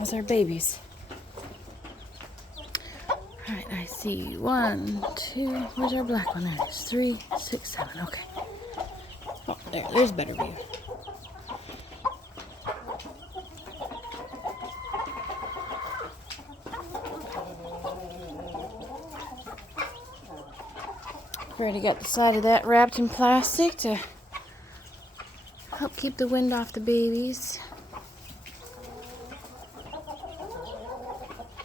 with our babies. Alright, I see 1, 2, where's our black one? There it is. 3, 6, 7, okay. Oh, there's a better view. Already got the side of that wrapped in plastic to help keep the wind off the babies.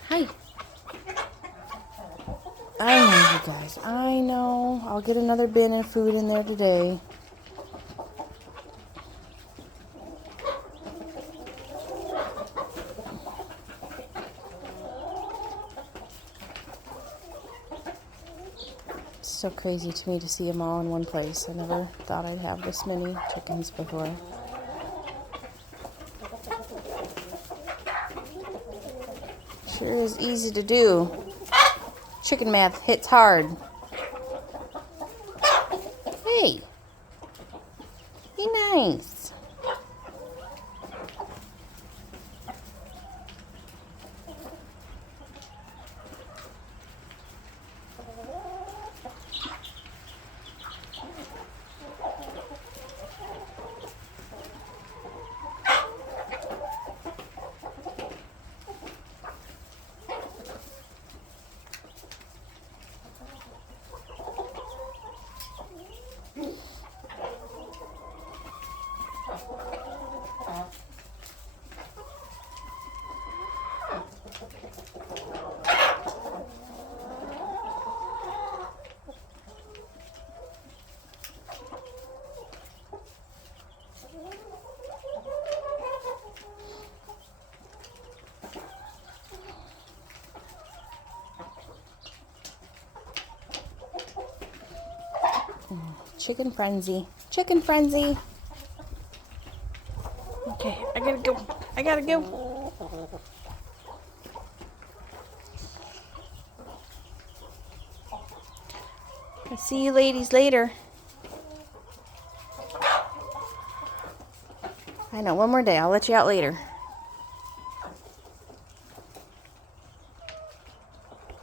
Hi. I know, you guys. I know. I'll get another bin of food in there today. It's so crazy to me to see them all in one place. I never thought I'd have this many chickens before. Sure is easy to do. Chicken math hits hard. Hey, be nice. Chicken frenzy. Chicken frenzy. Okay, I gotta go. I gotta go. I'll see you ladies later. I know, one more day. I'll let you out later.